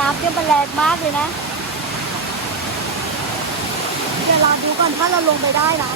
น้ำเนี่ยมันแรงมากเลยนะ เดี๋ยวเราดูก่อนถ้าเราลงไปได้นะ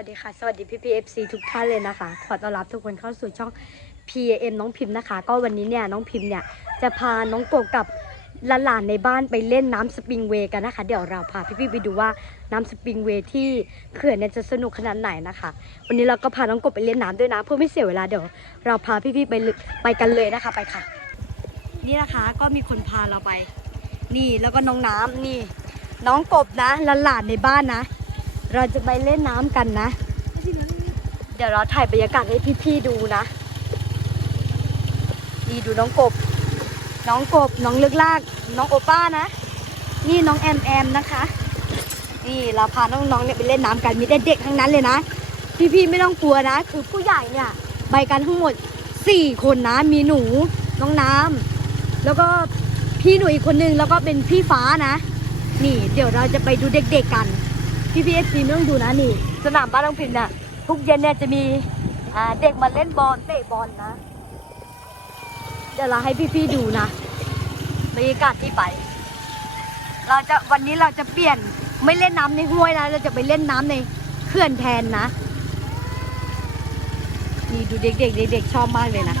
วัสดีค่ะ สวัสดีพี่พีเอฟซีทุกท่านเลยนะคะ ขอต้อนรับทุกคนเข้าสู่ช่อง PAM น้องพิมพ์นะคะ ก็วันนี้เนี่ยน้องพิมพ์เนี่ยจะพาน้องโกกับหลานๆในบ้านไปเล่นน้ำสปริงเวย์กันนะคะ เดี๋ยวเราพาพี่ๆไปดูว่าน้ำสปริงเวย์ที่เขื่อนเนี่ยจะสนุกขนาดไหนนะคะ วันนี้เราก็พาน้องกบไปเล่นน้ำด้วยนะเพื่อไม่เสียเวลาเดี๋ยว เราพาพี่ๆไปเลยไปกันเลยนะคะไปค่ะ นี่นะคะก็มีคนพาเราไป นี่แล้วก็น้องน้ำนี่ น้องกบนะหลานๆในบ้านนะ เราจะไปเล่นน้ำกันนะ เดี๋ยวเราถ่ายบรรยากาศให้พี่ๆดูนะนี่ดูน้องกบ น้องกบ น้องเลือกลาก น้องโอป้านะ นี่น้องแอมแอมนะคะ นี่เราพาน้องๆเนี่ยไปเล่นน้ำกัน มีเด็กๆทั้งนั้นเลยนะ พี่ๆไม่ต้องกลัวนะ คือผู้ใหญ่เนี่ยไปกันทั้งหมด 4 คนนะ มีหนู น้องน้ำ แล้วก็พี่หนูอีกคนนึง แล้วก็เป็นพี่ฟ้านะ นี่เดี๋ยวเราจะไปดูเด็กๆกัน พี่พีเอฟีไม่ต้องดูนะนี่สนามบ้านน้องพิมพ์น่ะ ทุกเย็นเนี่ยจะมีเด็กมาเล่นบอลเตะบอลนะ เดี๋ยวเราให้พี่ๆดูนะบรรยากาศที่ไป เราจะวันนี้เราจะเปลี่ยนไม่เล่นน้ำในห้วยนะเราจะไปเล่นน้ำในเขื่อนแทนนะนี่ดูเด็กๆเด็กๆชอบมากเลยนะ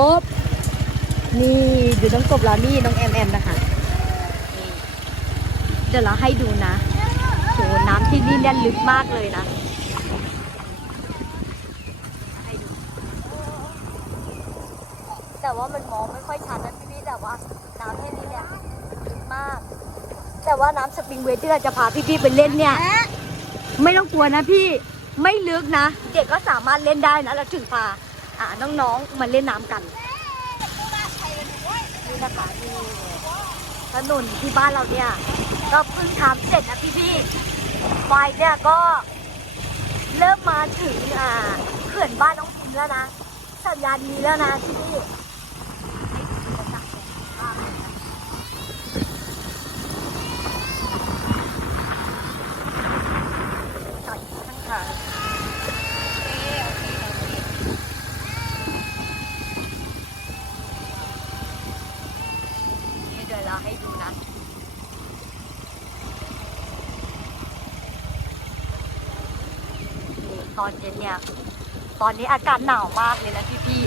กบ นี่ดูน้องกบเรานี่น้องแอมแอมนะคะนี่เดี๋ยวเราให้ดูนะโหน้ำที่นี่เนี่ยลึกมากเลยนะให้ดูแต่ว่ามันมองไม่ค่อยชัดนะพี่พี่ๆแต่ว่าน้ำที่นี่เนี่ยลึกมาก แต่ว่าน้ำสปริงเวย์ที่เราจะพาพี่พี่ๆไปเล่นเนี่ย ไม่ต้องกลัวนะพี่ไม่ลึกนะ เด็กก็สามารถเล่นได้นะเราถึงพา อ่าน้องๆมาเล่นน้ำกันนี่นะคะนี่ถนนที่บ้านเราเนี่ยก็เพิ่งทำเสร็จนะพี่พี่ไฟเนี่ยก็เริ่มมาถึงอ่าเขื่อนบ้านน้องพิมแล้วนะสัญญาณมีแล้วนะพี่พี่ ตอนเย็นเนี่ย ตอนนี้อากาศหนาวมากเลยนะพี่พี่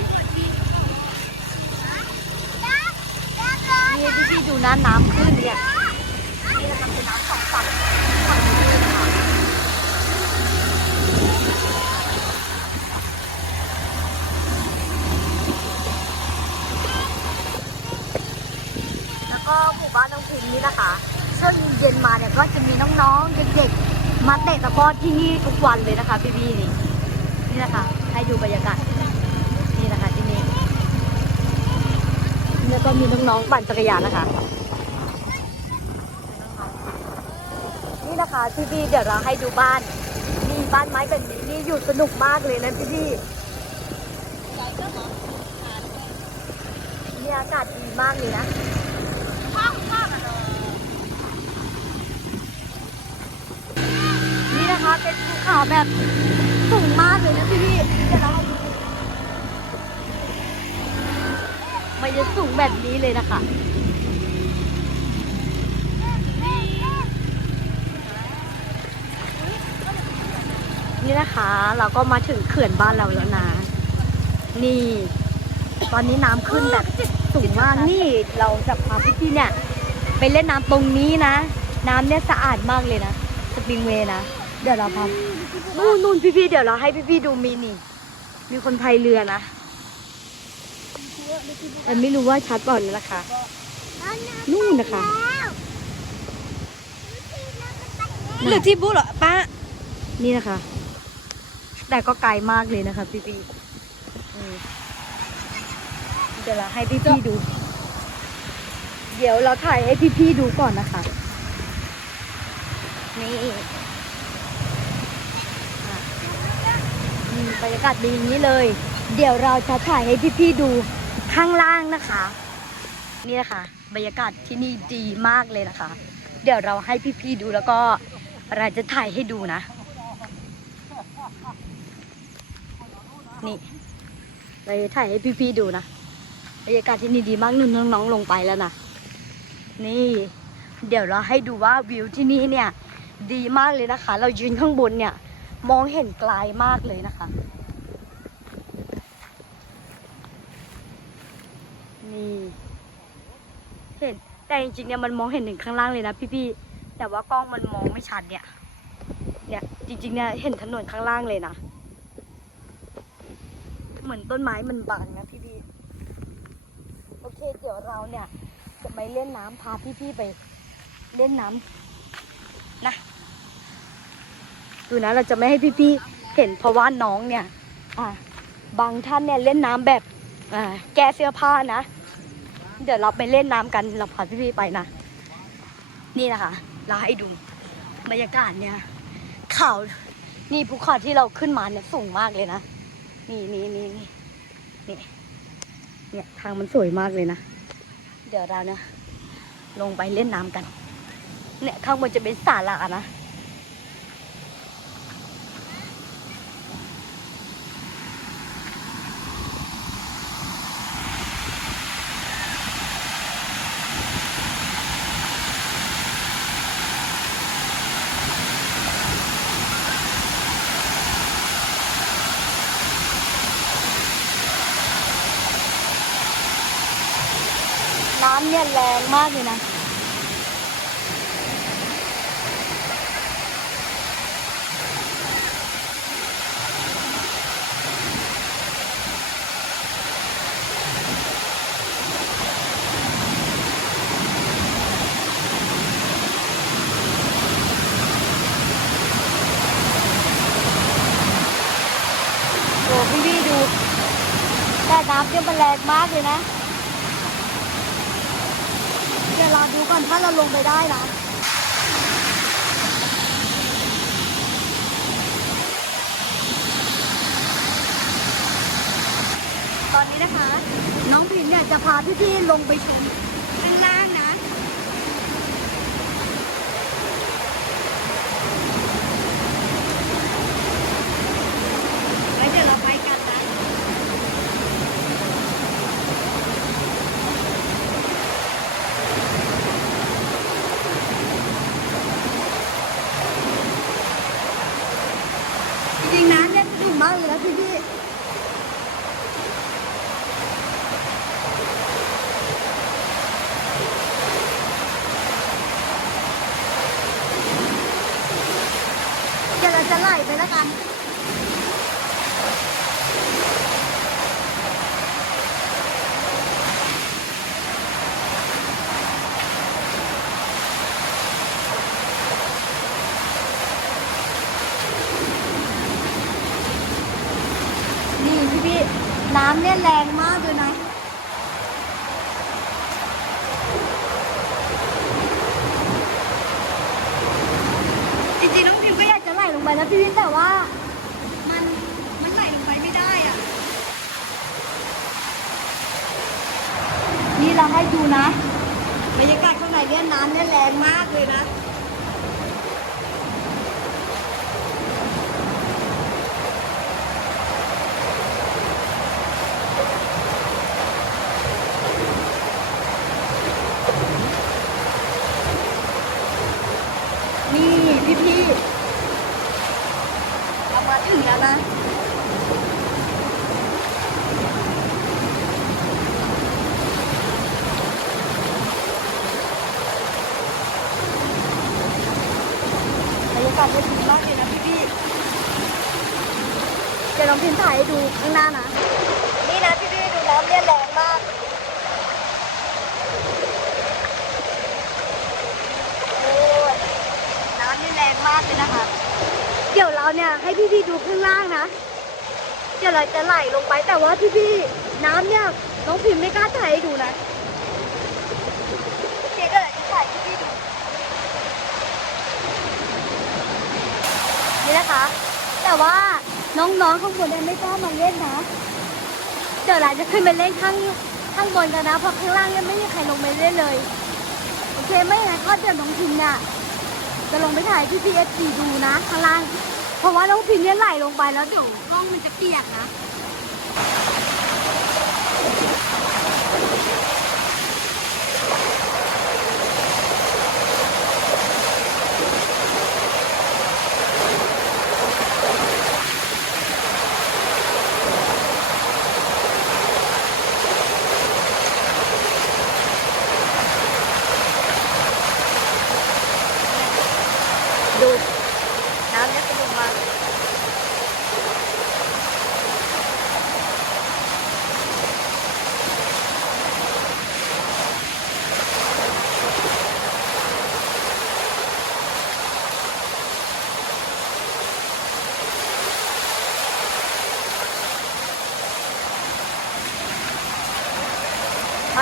นี่พี่พี่ดูนะน้ำขึ้นเนี่ยนี่นะคะคือน้ำสองฝั่งฝั่งนี้ค่ะแล้วก็หมู่บ้านน้องพิมนี้นะคะช่วงเย็นมาเนี่ยก็จะมีน้องๆเด็กๆ มาเตะตะกร้อที่นี่ทุกวันเลยนะคะพี่ๆนี่นี่นะคะให้ดูบรรยากาศนี่นะคะที่นี่แล้วก็มีน้องๆปั่นจักรยานนะคะนี่นะคะพี่พี่ๆเดี๋ยวเราให้ดูบ้านมีบ้านไม้แบบนี้นี่อยู่สนุกมากเลยนะพี่พี่นี่อากาศดีมากเลยนะ เป็นภูเขาแบบสูงมากเลยนะพี่พี่เดี๋ยวเรามันจะสูงแบบนี้เลยนะคะนี่นะคะ เราก็มาถึงเขื่อนบ้านเราแล้วนะ นี่ ตอนนี้น้ำขึ้นแบบสูงมากนี่เราจะพาพี่ๆเนี่ย ไปเล่นน้ำตรงนี้นะ น้ำเนี่ยสะอาดมากเลยนะ สปริงเวย์นะ เดี๋ยวเราพานู่นนู่นพี่ๆเดี๋ยวเราให้พี่ๆดูมีนี่ มีคนพายเรือนะแต่ไม่รู้ว่าชัดเปล่านะคะ นู่นนะคะหรือที่บุ๊เหรอป้านี่นะคะ แต่ก็ไกลมากเลยนะคะพี่พี่อืมเดี๋ยวเราให้พี่พี่ๆดู เดี๋ยวเราถ่ายให้พี่พี่ๆดูก่อนนะคะ นี่อะอืม บรรยากาศดีอย่างนี้เลย เดี๋ยวเราจะถ่ายให้พี่ๆดูข้างล่างนะคะ นี่นะคะบรรยากาศที่นี่ดีมากเลยนะคะ เดี๋ยวเราให้พี่พี่ๆดูแล้วก็เราจะถ่ายให้ดูนะ นี่เราจะถ่ายให้พี่ๆดูนะบรรยากาศที่นี่ดีมากนุ่นน้องๆลงไปแล้วนะนี่ เดี๋ยวเราให้ดูว่าวิวที่นี่เนี่ย ดีมากเลยนะคะ เรายืนข้างบนเนี่ย มองเห็นไกลมากเลยนะคะ นี่ เห็นแต่จริงๆเนี่ยมันมองเห็นถึงข้างล่างเลยนะพี่ๆแต่ว่ากล้องมันมองไม่ชัดเนี่ย เนี่ยจริงๆเนี่ยเห็นถนนข้างล่างเลยนะ เหมือนต้นไม้มันบังนะพี่พี่โอเคเดี๋ยวเราเนี่ยจะไปเล่นน้ำพาพี่ๆไปเล่นน้ำนะ ดูนะ เราจะไม่ให้พี่ๆเห็นเพราะว่าน้องเนี่ยบางท่านเนี่ยเล่นน้ำแบบแก้เสื้อผ้านะ เดี๋ยวเราไปเล่นน้ำกันเราพาพี่ๆไปนะ นี่นะคะเราให้ดูบรรยากาศเนี่ยเขาวนี่ภูเขาที่เราขึ้นมาเนี่ยสูงมากเลยนะ นี่นี่นี่นี่นี่เนี่ยทางมันสวยมากเลยนะ เดี๋ยวเราเนี่ยลงไปเล่นน้ำกัน เนี่ยข้างบนจะเป็นศาลานะ น้ำเนี่ยแรงมากเลยนะโอ้พี่พี่ดูแต่น้ำเนี่ยมันแรงมากเลยนะ เดี๋ยวเราดู ก่อนถ้าเราลงไปได้นะตอนนี้นะคะ น้องพินเนี่ยจะพาพี่ๆลงไปชมข้างล่างนะ แล้วเดี๋ยวเราไปกันนะ จริงๆน้ำเนี่ยดื่มมากเลยนะพี่พี่เดี๋ยวเราจะไหลไป แล้วกันพี่พี่ๆน้ำเนี่ยแรงมากเลยนะ จริงๆน้องพิมก็อยากจะไหลลงไป นะพี่พี่แต่ว่า มันมันไหลลงไปไม่ได้อะ นี่เราให้ดูนะบรรยากาศข้างในเนี่ยน้ำเนี่ยแรงมากเลยนะนี่พี่พี่ ถึงแล้วนะบยากาศจะถึงมากเลนะพี่ๆเดี๋ยวน้องพิมถ่ายให้ดูข้างหน้านะ ดี๋ยวเราเนี่ยให้พี่ๆดูข้างล่างนะ เดี๋ยวเราจะไหลลงไปแต่ว่าพี่ๆน้ำเนี่ยน้องพิมไม่กล้าถ่ายให้ดูนะโอเคก็เลยจะถ่ายพี่ๆดูนี่นะคะ แต่ว่าน้องๆข้างบนเนี่ยไม่กล้ามาเล่นนะ เดี๋ยวเราจะขึ้นไปเล่นข้างข้างบนกันนะเพราะข้างล่างเนี่ยไม่มีใครลงไปเล่นเลยโอเคไม่งั้นก็เดี๋ยวน้องพิมเนี่ยจะลงไปถ่ายพี่พีเอสซีดูนะข้างล่าง เพราะว่าน้องพิงเนี่ยไหลลงไปแล้วเดี๋ยวกล้องมันจะเปียกนะ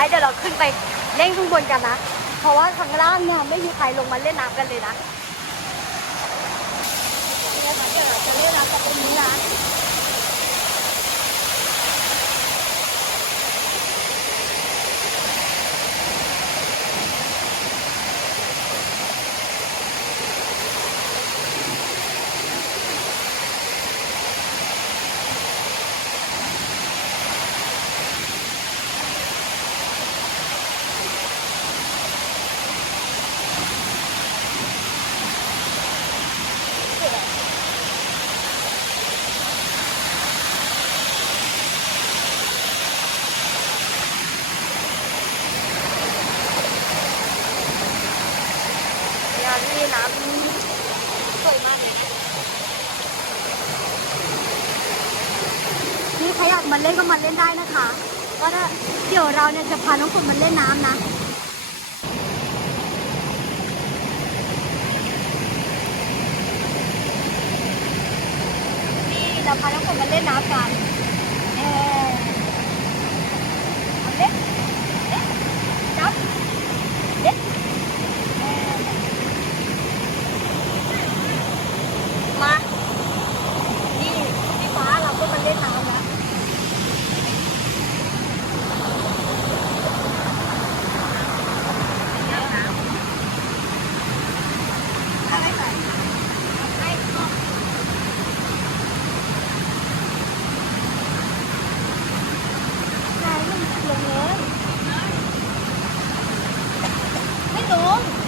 เดี๋ยวเราขึ้นไปเล่นข้างบนกันนะ เพราะว่าข้างล่างเนี่ยไม่มีใครลงมาเล่นน้ำกันเลยนะ เดี๋ยวเราจะเล่นน้ำกันตรงนี้นะ งานนี่น้ำสวยมากเลยนี่ใครอยากมาเล่นก็มาเล่นได้นะคะก็ถ้า เดี๋ยวเราเนี่ยจะพาน้องคนมาเล่นน้ำนะ นี่เราพาน้องคนมาเล่นน้ำกัน เออเอาเล่นเล่นจับเล่น มา นี่พี่ฟ้าเราก็มาเล่นน้ำแล้วอะไรใส่ให้ก็ไหนมันลงเลย ไ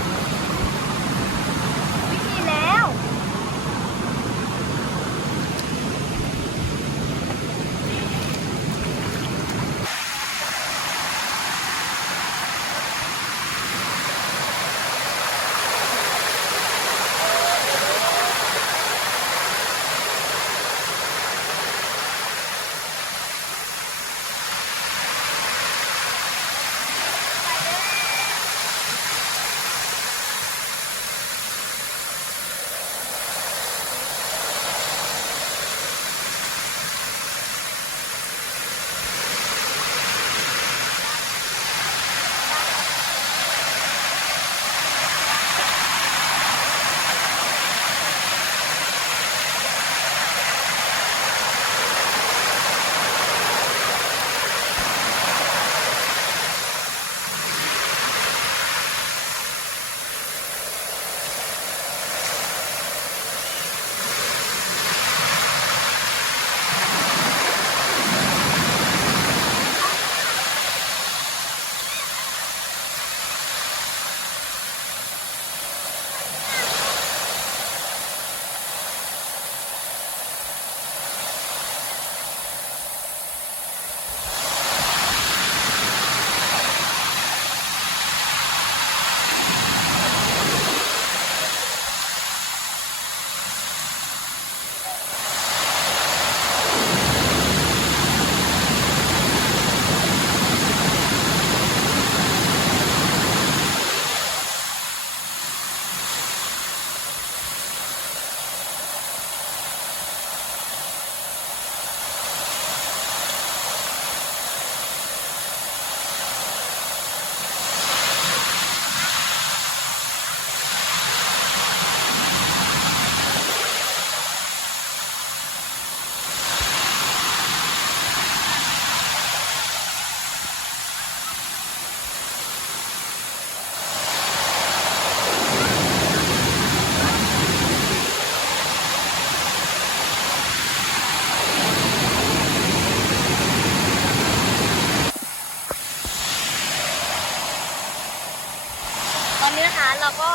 นี่นะคะ เราก็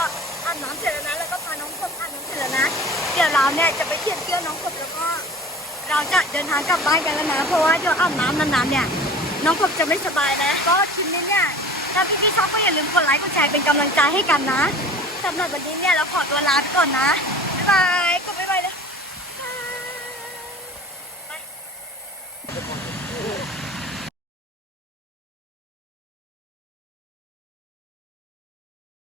อาบน้ำเสร็จแล้วนะแล้วก็พาน้องกบอาบน้ำเสร็จแล้วนะ เดี๋ยวเราเนี่ยจะไปเที่ยวเที่ยวน้องกบแล้วก็ เราจะเดินทางกลับบ้านกันแล้วนะ เพราะว่าเดี๋ยวอาบน้ำนานๆเนี่ย น้องกบจะไม่สบายนะ ก็คลิปนี้เนี่ยถ้าพี่ๆชอบก็อย่าลืมกดไลค์กดแชร์เป็นกำลังใจให้กันนะสำหรับวันนี้เนี่ยเราขอตัวลาไปก่อนนะบ๊ายบายกดบ๊ายบาย